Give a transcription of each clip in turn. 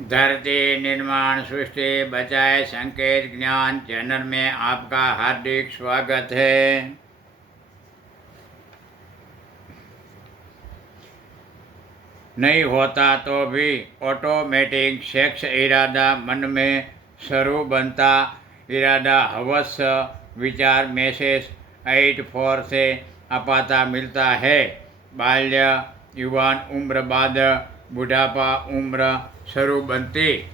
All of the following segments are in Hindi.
धरती निर्माण सृष्टि बचाए संकेत ज्ञान चैनल में आपका हार्दिक स्वागत है। नहीं होता तो भी ऑटोमेटिक सेक्स इरादा मन में शुरू बनता इरादा हवस विचार मैसेज 8-4 से अपाता मिलता है। बाल्य युवान उम्र बाद बुढ़ापा उम्र शुरू बनती।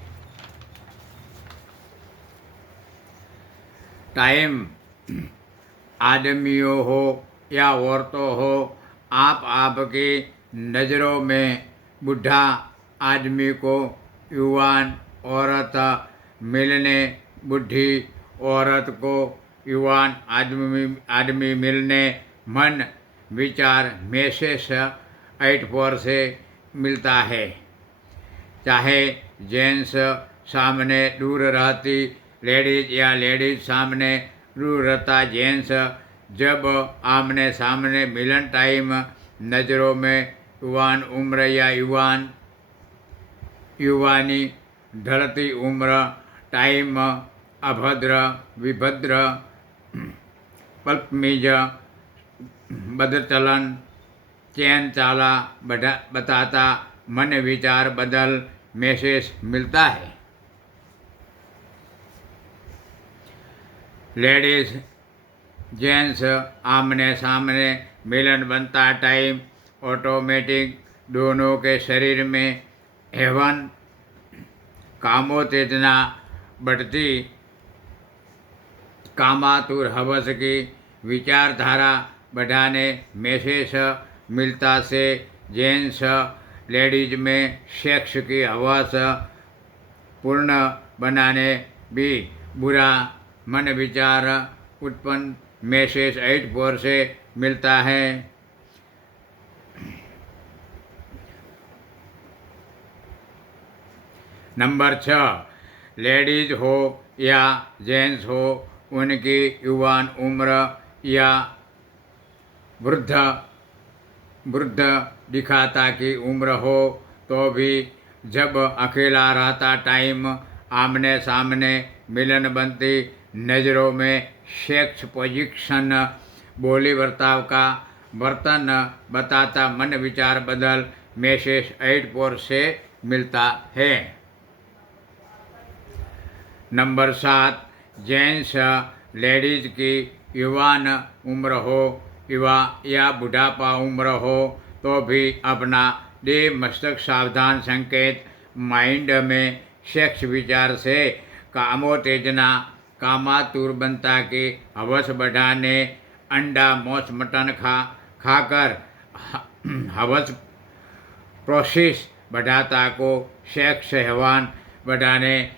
टाइम आदमियों हो या औरतों हो, आप आपकी नज़रों में बूढ़ा आदमी को युवान औरत मिलने, बूढ़ी औरत को युवान आदमी मिलने मन विचार मैसेज 8-4 से मिलता है। चाहे जेंट्स सामने दूर रहती लेडीज या लेडीज सामने दूर रहता जेंट्स, जब आमने सामने मिलन टाइम नज़रों में युवान उम्र या युवानी ढलती उम्र टाइम अभद्र विभद्र पल्पमीज बदचलन चैन चाला बताता मन विचार बदल मैसेज मिलता है। लेडीज जेंट्स आमने सामने मिलन बनता टाइम ऑटोमेटिक दोनों के शरीर में एवं कामोत्तेजना बढ़ती, कामातुर हवस की विचारधारा बढ़ाने मैसेज मिलता से जेंट्स लेडीज में सेक्स की हवस पूर्ण बनाने भी बुरा मन विचार उत्पन्न मैसेज 8-4 से मिलता है। नंबर 6, लेडीज हो या जेंट्स हो, उनकी युवान उम्र या वृद्ध दिखाता की उम्र हो तो भी जब अकेला रहता टाइम आमने सामने मिलन बनती नज़रों में सेक्स पोजिशन बोली बर्ताव का बर्तन बताता मन विचार बदल मैसेज 8-4 से मिलता है। नंबर 7, जेंट्स लेडीज की युवान उम्र हो या बुढ़ापा उम्र हो तो भी अपना देह मस्तक सावधान संकेत माइंड में सेक्स विचार से कामोत्तेजना कामातुर बनता की हवस बढ़ाने अंडा मांस मटन खाकर हवस प्रोसेस बढ़ाता को सेक्स हैवान बढ़ाने